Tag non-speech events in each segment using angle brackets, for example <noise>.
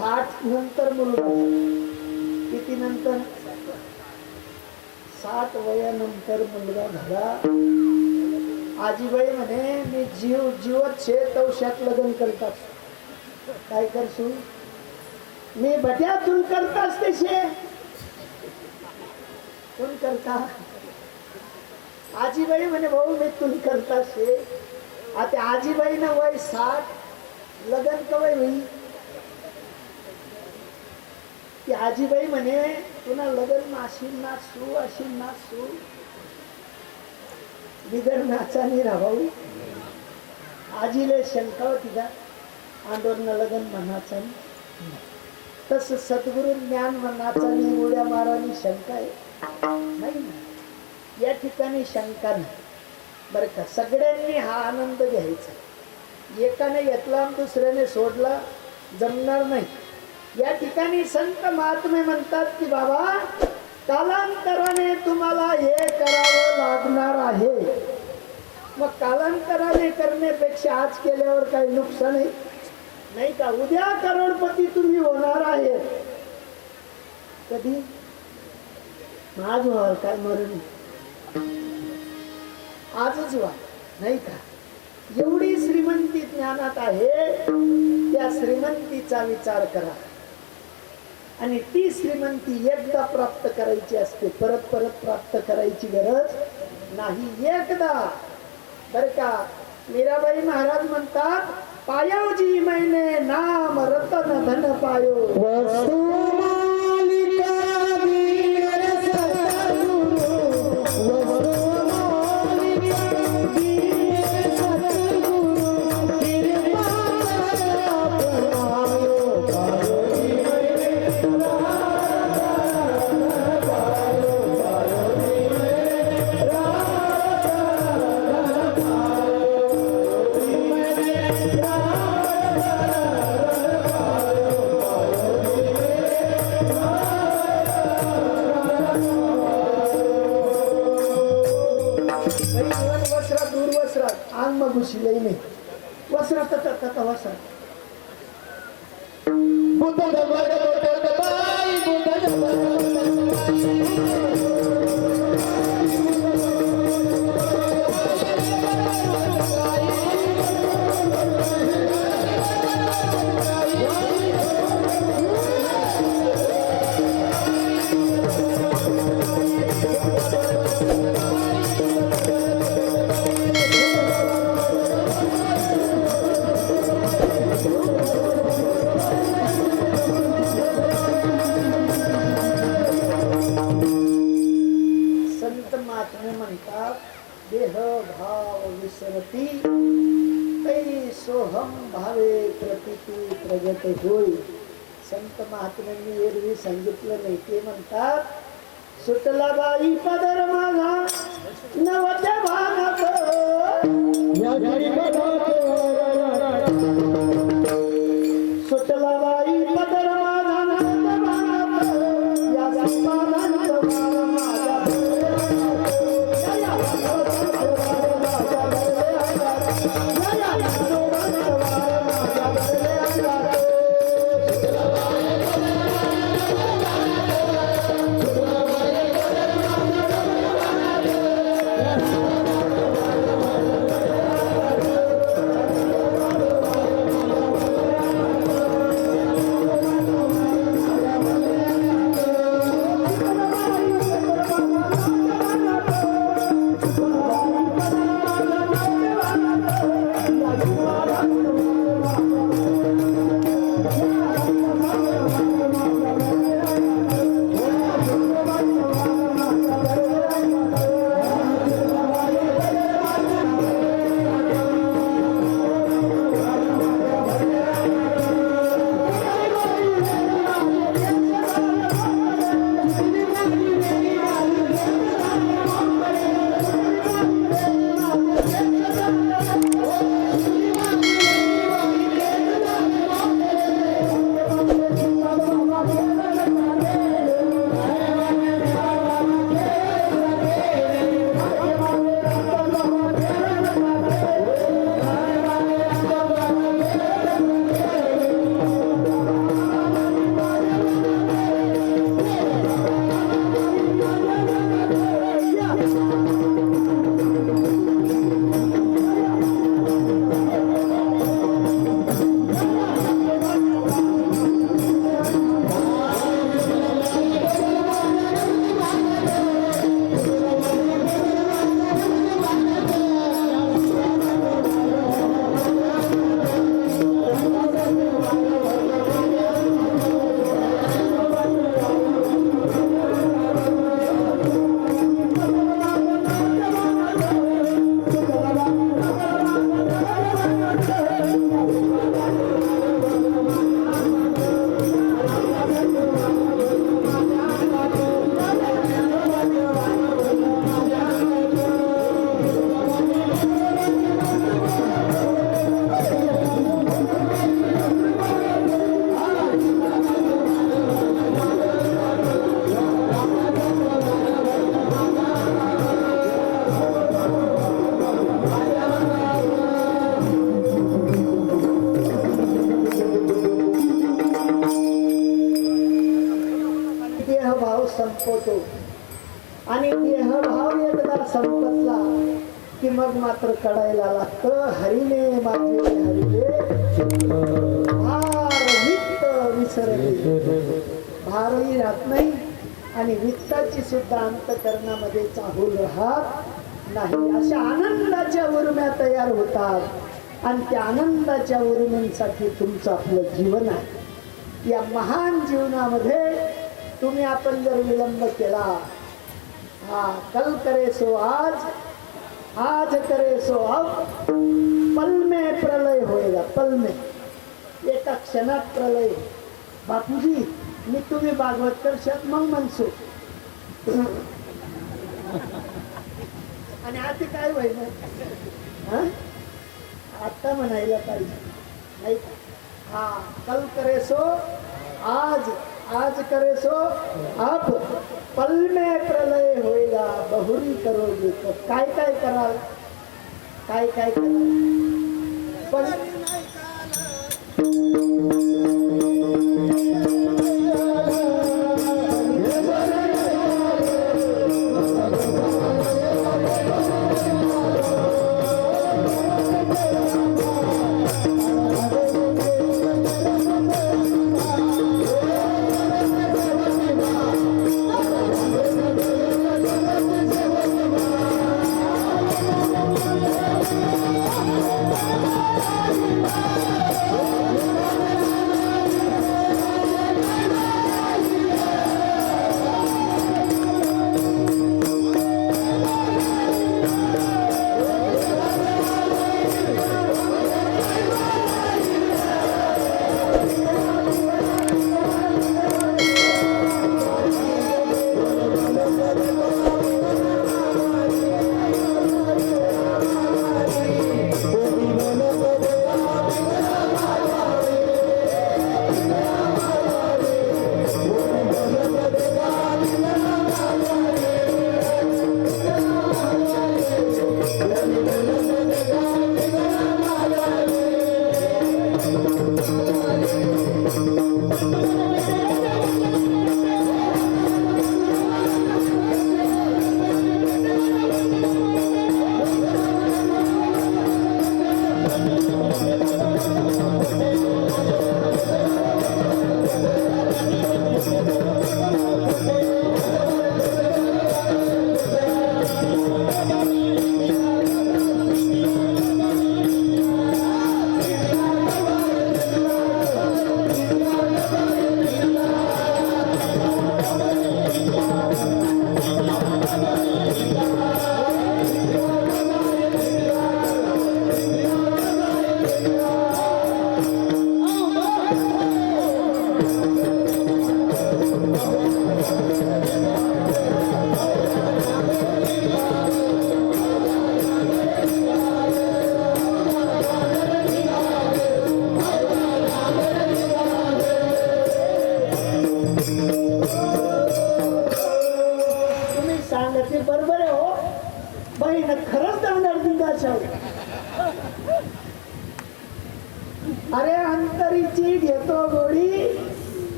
साठ नंतर मुलगा किती नंतर? साठ वयानंतर मुलगा झाला. आजीबाई म्हणे मी जीव जीवत छे तवशात लग्न करतात. काय करसू मी भट्यातून करताच शे कोण करता? आजीबाई म्हणे भाऊ मी तुम करता शे आता आजीबाई ना वय साठ लग्न कवय होईल? की आजीबाई म्हणे तुला लग्न अशील ना सू अशील ना सू. बिगर नाचानी राहाऊ आजीले शंका होती का? आंदोलन लगन म्हणाचा तस सद्गुरु ज्ञान म्हणाचानी उड्या मारानी शंका आहे. नाही ना? या ठिकाणी शंका नाही. बरं का? सगळ्यांनी हा आनंद घ्यायचा. एकाने घेतला आणि दुसऱ्याने सोडला जमणार नाही. या ठिकाणी संत महात्मे म्हणतात की बाबा कालांतराने तुम्हाला हे करावं लागणार आहे. मग कालांतराने करण्यापेक्षा आज केल्यावर काही नुकसान आहे? नाही का? उद्या करोडपती तुम्ही होणार आहे कधी? आज व्हा काय मरण आजच व्हा नाही का? एवढी श्रीमंती ज्ञानात आहे त्या श्रीमंतीचा विचार करा. आणि ती श्रीमंती एकदा प्राप्त करायची असते परत परत प्राप्त करायची गरज नाही. एकदा. बर का? मीराबाई महाराज म्हणतात पायोजी मैने नाम रतन धन पायो. सुटला भारही राहत नाही आणि वित्ताची सुद्धा अंतकरणामध्ये चाहूल राहत नाही. अशा आनंदाच्या उर्म्या तयार होतात आणि त्या आनंदाच्या उर्मींसाठी तुमचं आपलं जीवन आहे. या महान जीवनामध्ये तुम्ही आपण जर विलंब केला हा कल करे सो आज आज करे सो अब पल में प्रलय होईल पल में. एका क्षणात प्रलय बापूजी मी तुम्ही भागवत करशात मग म्हणसो आणि आता काय होईल? हा? आता म्हणायला पाहिजे. नाही हा कल करे सो आज आज करे सो अब पल में प्रलय होईला बहुरी करोगे तर काय काय कराल? काय काय कराल? पण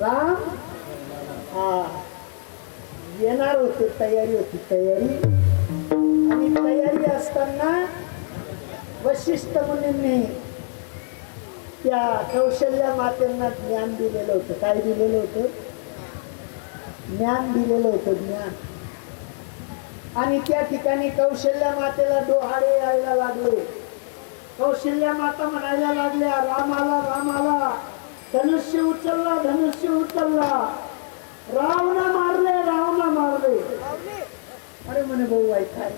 राम हा. येणार होते तयारी होती तयारी. आणि तयारी असताना वशिष्ठ मुनींनी त्या कौशल्या मातेंना ज्ञान दिलेलं होतं. काय दिलेलं होतं? ज्ञान दिलेलं होतं ज्ञान. आणि त्या ठिकाणी कौशल्या मातेला डोहाळे यायला लागले. कौशल्या माता म्हणायला लागल्या रामाला रामाला. धनुष्य उचलला धनुष्य उचलला. रावणा मारले रावणा मारले. अरे म्हणे भाऊ काय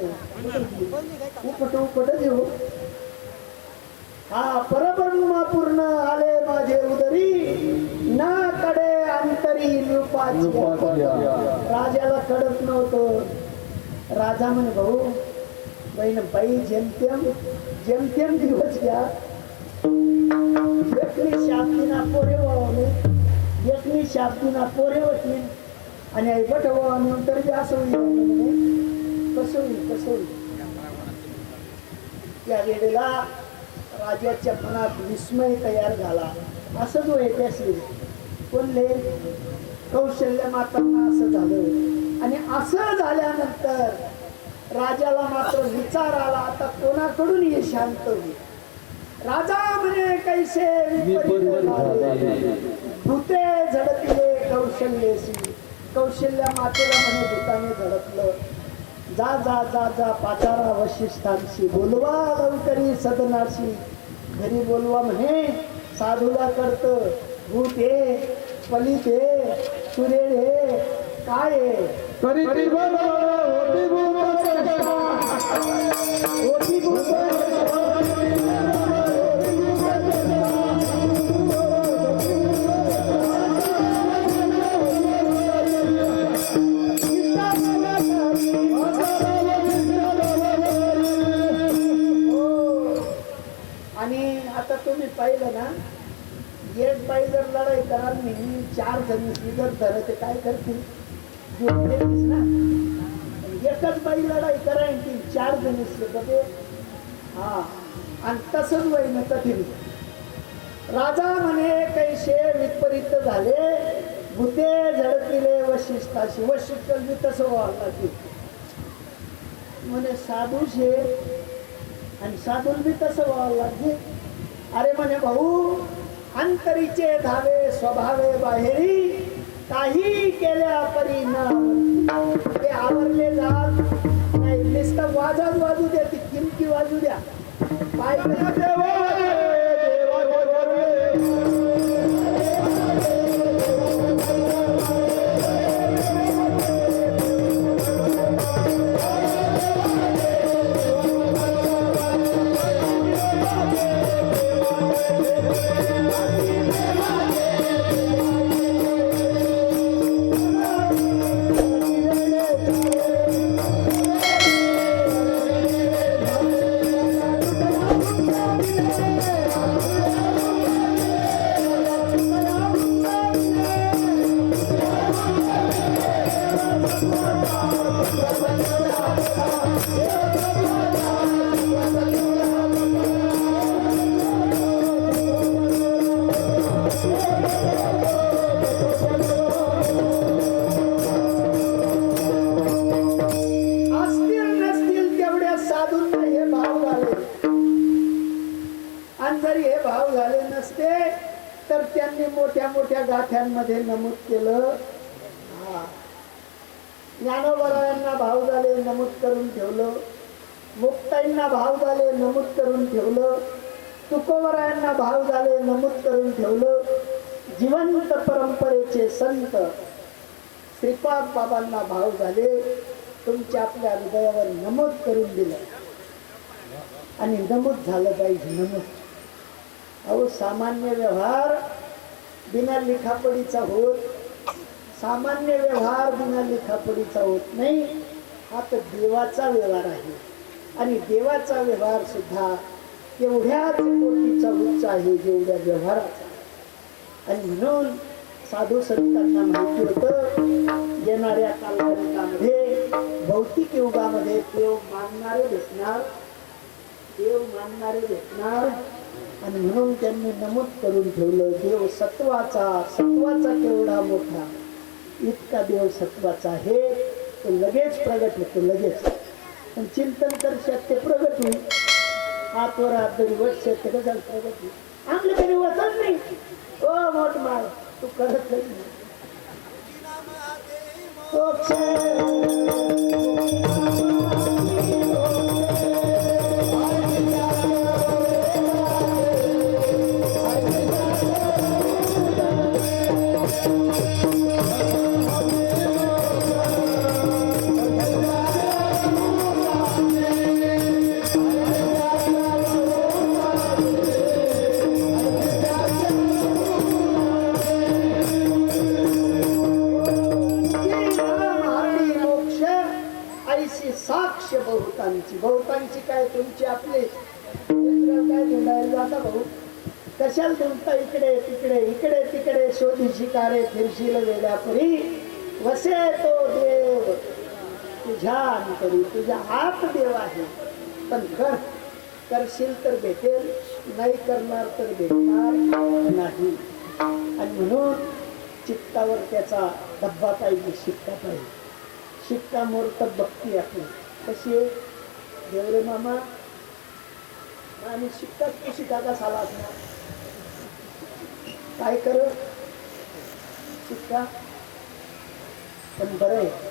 उपट उपट देऊ हा परब्रह्म पूर्ण आले माझे उदरी. ना कडे अंतरी राजाला कडत नव्हतं. राजा म्हणे भाऊ बहीण बाई जेमतेम जेमतेम दिवस घ्या. एकली शांतीना पोरे वळवले एकनी शाब्दीना पोरे वतीन आणि आई बटवा तर बी असं होईल म्हणे त्या वेळेला राजाच्या मनात विस्मय तयार झाला असं जो ऐतिहासिक बोलले कौशल्य मातांना असं झालं आणि असं झाल्यानंतर राजाला मात्र विचार आला आता कोणाकडून हे शांत होईल राजा म्हणे कैसे. भूते झडपले कौशल्यशी. कौशल्य मातेला म्हणे भूताने झडपलं जा जा जा जा पाचारा वशिष्ठांशी बोलवा लवकरी सदनाशी. घरी बोलवा म्हणे साधूला करत भूत ये पलित ये सुरेल ये काय बोलो, होती चार जणी जर धरत ते काय करतील? ना? एकच बाई लढाई करायची चार जणी ते. हा. आणि तसंच वय कठीण. राजा म्हणे कैसे विपरीत झाले. भूते झडपिले वशिष्ठाशी. वशिष्ठ बी तसं व्हावं लागेल. म्हणे साधू शे आणि साधून बी तसं व्हावं लागली. अरे म्हणे भाऊ अंतरीचे धावे स्वभावे बाहेरी काही केल्या परी ते आवरले जात नाही. नुसतं वाजत वाजू द्या ती किमकी वाजू द्या. पाहिजे नमूद केलं. हा. ज्ञानोबरायांना भाव झाले नमूद करून ठेवलं. मुक्ताईंना भाव झाले नमूद करून ठेवलं. तुकोबरायांना भाव झाले नमूद करून ठेवलं. जिवंत परंपरेचे संत श्रीपाद बाबांना भाव झाले. तुमच्या आपल्या हृदयावर नमूद करून दिलं. आणि नमूद झालं पाहिजे नमूद. अहो सामान्य व्यवहार बिना लिखापडीचा होत सामान्य व्यवहार बिना लिखापडीचा होत नाही. हा तर देवाचा व्यवहार आहे. आणि देवाचा व्यवहार सुद्धा एवढ्याच कोटीचा उच्च आहे जेवढ्या व्यवहाराचा आणि म्हणून साधू संतांना माहिती होतं येणाऱ्या कालखंडामध्ये भौतिक युगामध्ये देव मानणारे भेटणार देव मानणारे भेटणार. आणि म्हणून त्यांनी नमूद करून ठेवलं देव सत्वाचा सत्वाचा केवढा मोठा इतका देव सत्वाचा आहे. तो लगेच प्रगट होतो लगेच. पण चिंतन करशात ते प्रगट होईल. हातवर हात तरी वर्ष ते कसं प्रगट होईल. आपलं तरी वचन नाही. ओ मोठ माळ तू करत नाही. काय तुमची आपली. मित्र काय धुंडायला जाता भाऊ कशाला तुमचा इकडे तिकडे इकडे तिकडे शोधी शिकारे फिरशील वेड्या परी वसे तो देव. तुझ्या अंतरी तुझ्या आत देव आहे. पण कर करशील तर भेटेल नाही करणार तर भेटणार नाही. आणि म्हणून चित्तावर त्याचा डब्बा पाहिजे शिक्का पाहिजे. शिक्का मोर्त भक्ती आपली. कशी देवरे मामा आणि शिक्काच कशी दादा झाला असणार काय कर? शिकता? पण बरं आहे.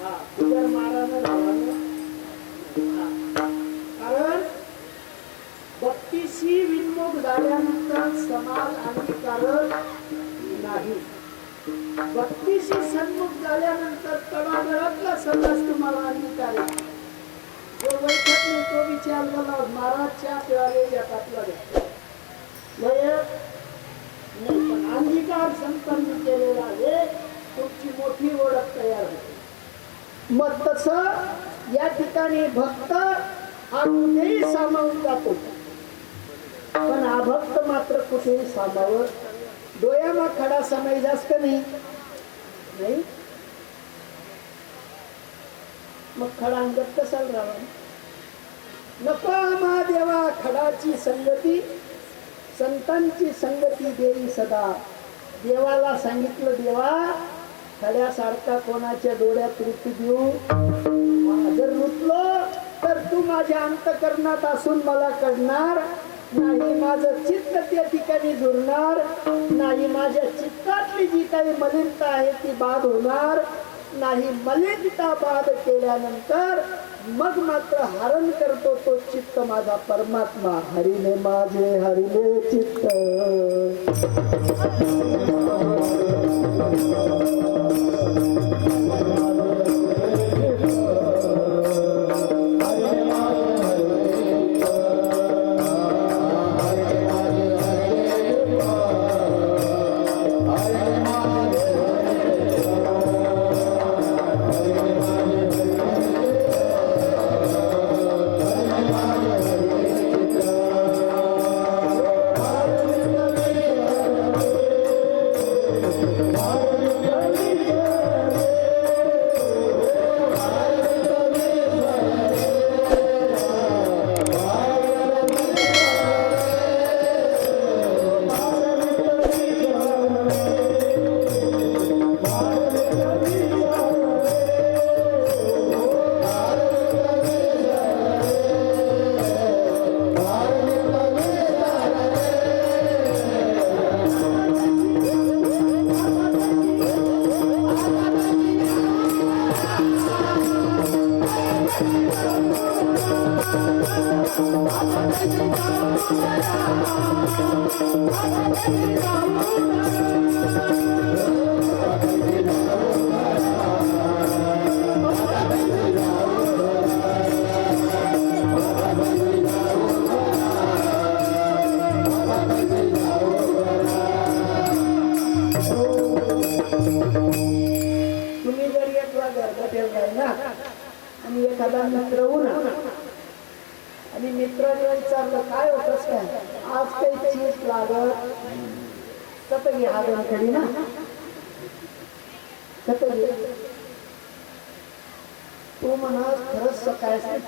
हा, बिगर मारानं कारण भक्तीशी विनमुख झाल्यानंतर समाज अंगीकारक नाही. भक्तीशी सन्मुख झाल्या तळागळातला तुम्हाला अंगीकार जो वैठक नाही तो विचार मला महाराजच्या वय नाही अंगीकार संतांनी केलेला आहे. तुमची मोठी ओळख तयार होते. मग तस या ठिकाणी भक्त हा सामावून जातो. पण अभक्त मात्र कुठेही सामावत डोळ्यामा खडा समय जास्त नाही. नाही? मग खडा अंगत कसाल राहा नको आम्हा देवा खडाची संगती संतांची संगती देई सदा. देवाला सांगितलं देवा खड्यासारखा कोणाच्या डोळ्यात रूप देऊ? जर रुतलो तर तू माझ्या अंतकरणात असून मला कळणार. नाही माझं चित्त त्या ठिकाणी जुळणार. नाही माझ्या चित्तातली जी काही मलिनता आहे ती बाद होणार. नाही मलिनता बाद केल्यानंतर मग मात्र हरण करतो तो चित्त माझा परमात्मा. हरिने माझे हरिले चित्त.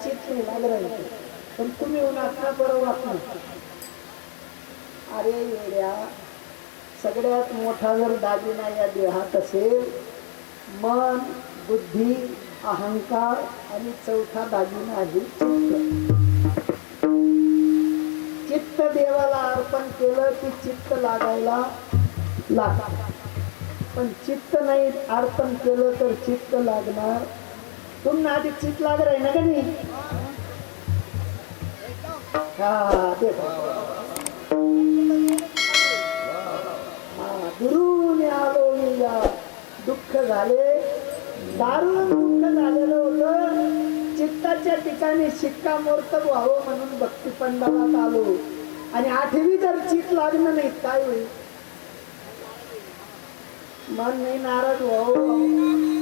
निश्चित चित नाही राहील पण तुम्ही उन्हात बरं वाचणार अरे येड्या सगळ्यात मोठा जर दागिना या देहात असेल मन बुद्धी अहंकार आणि चौथा दागिना आहे चित्त चित्त देवाला अर्पण केलं की चित्त लागायला लागतात पण चित्त नाही अर्पण केलं तर चित्त लागणार. तुम्हाला आधी चित्त लाग रहे ना का नाही? हा देखो। हा, दुरून आलो मी या दुःख झाले। दारुण दुःख झालेलं होतं। चित्ताच्या ठिकाणी शिक्कामोर्तब व्हावं म्हणून भक्ती पंडालात आलो. आणि आठवी जर चित लागणं नाही काय होईल? मन नाही नाराज व्हावं.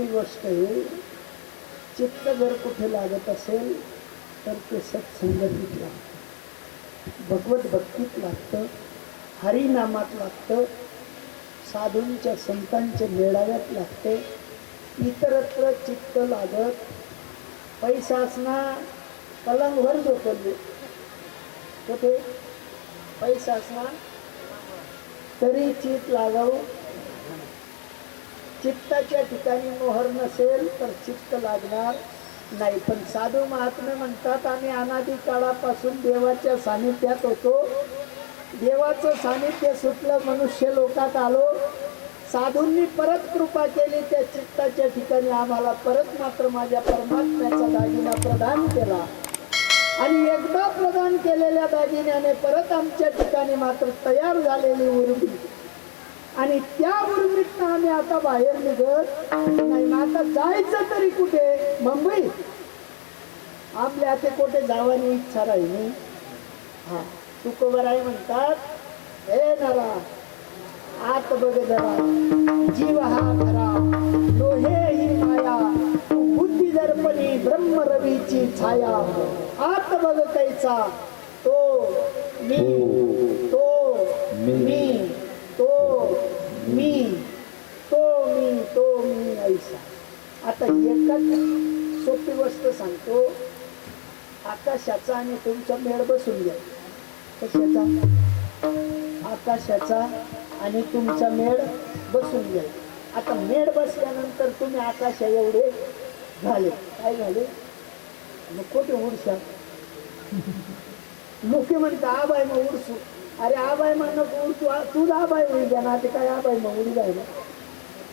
सोपी गोष्ट आहे चित्त जर कुठे लागत असेल तर ते सत्संगतीत लागतं. भगवत भक्तीत लागतं हरिनामात लागतं साधूंच्या संतांच्या मेळाव्यात लागते इतरत्र चित्त लागत पैसा असणार पलंगवर झोपले कुठे? पैसा असणार तरी चित लागाव. चित्ताच्या ठिकाणी मोहर नसेल तर चित्त लागणार नाही. पण साधू महात्मे म्हणतात आम्ही अनादी काळापासून देवाच्या सानिध्यात होतो. देवाचं सानिध्य सुटलं मनुष्य लोकात आलो. साधूंनी परत कृपा केली त्या चित्ताच्या ठिकाणी आम्हाला परत मात्र माझ्या परमात्म्याचा दागिना प्रदान केला. आणि एकदा प्रदान केलेल्या दागिन्याने परत आमच्या ठिकाणी मात्र तयार झालेली उर्मी आणि त्या उर्मीतनं आम्ही आता बाहेर निघत. नाही आता जायचं तरी कुठे? मुंबई. आपल्या हाते कुठे जावानी इच्छा राहिली हा तुकोबराय म्हणतात हे नरा आत बघ जरा. जीव हा खरा लोहे ही माया. बुद्धी दर्पणी ब्रह्म रवीची छाया. आत बघ कैचा तो मी तो मी तो मी तो मी तो मी ऐसा आता एकच सोपी गोष्ट सांगतो आकाशाचा आणि तुमचा मेळ बसून घ्या. कशाचा? आकाशाचा आणि तुमचा मेळ बसून घ्या. आता मेळ बसल्यानंतर तुम्ही आकाशा एवढे झाले काय झाले मग कुठे उडशा लोक म्हणतात आबाय मग उडसू. अरे आबाय म्हणणं उडतू तू आबाय उडी द्या ना ते काय आबाय मग उडी राहिलं?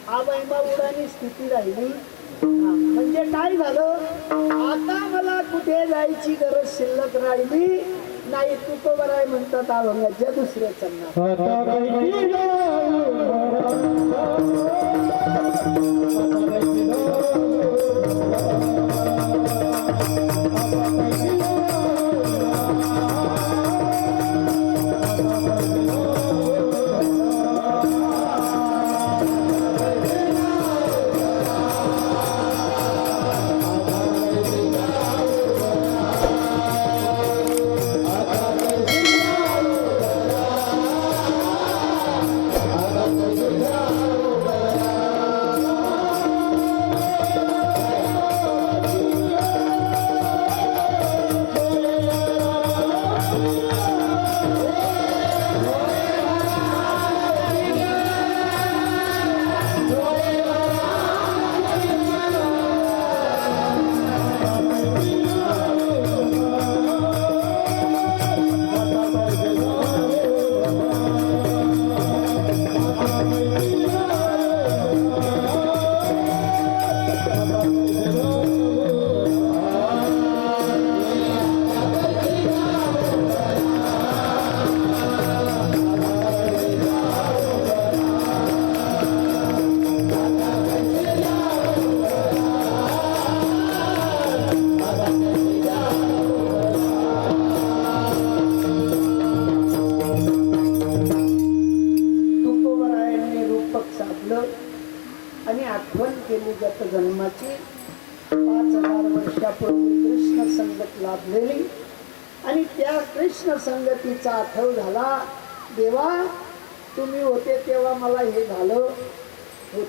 आबाय मग उडानी स्थिती राहिली. म्हणजे काय झालं? आता मला कुठे जायची गरज शिल्लक राहिली? नाही तू तो बरं आहे म्हणतात अभंगाच्या दुसऱ्या चन्ना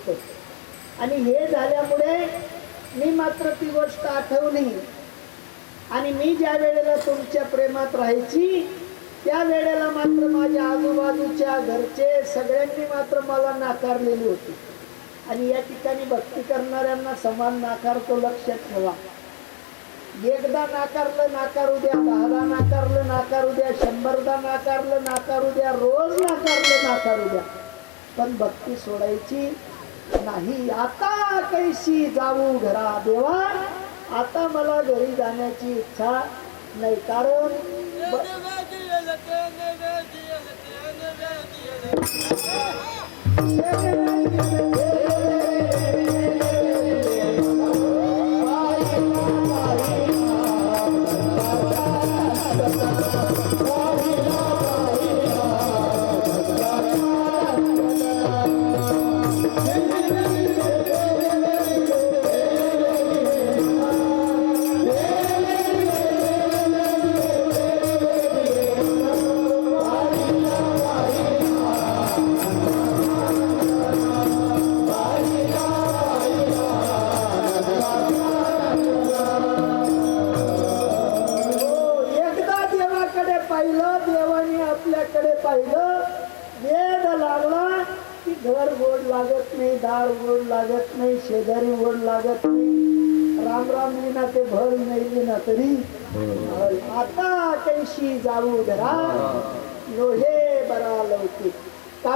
होतं आणि हे झाल्यामुळे मी मात्र ती गोष्ट आठवली. आणि मी ज्या वेळेला तुमच्या प्रेमात राहायची त्या वेळेला मात्र माझ्या आजूबाजूच्या घरचे सगळ्यांनी मात्र मला नाकारलेली होती. आणि या ठिकाणी भक्ती करणाऱ्यांना समान नाकारतो लक्षात ठेवा. एकदा नाकारलं नाकारू द्या. दहाला नाकारलं नाकारू द्या. शंभरदा नाकारलं नाकारू द्या. रोज नाकारलं नाकारू द्या. पण भक्ती सोडायची नाही आता कैशी जाऊ घरा देवा आता मला घरी जाण्याची इच्छा नाही कारण ब- <laughs>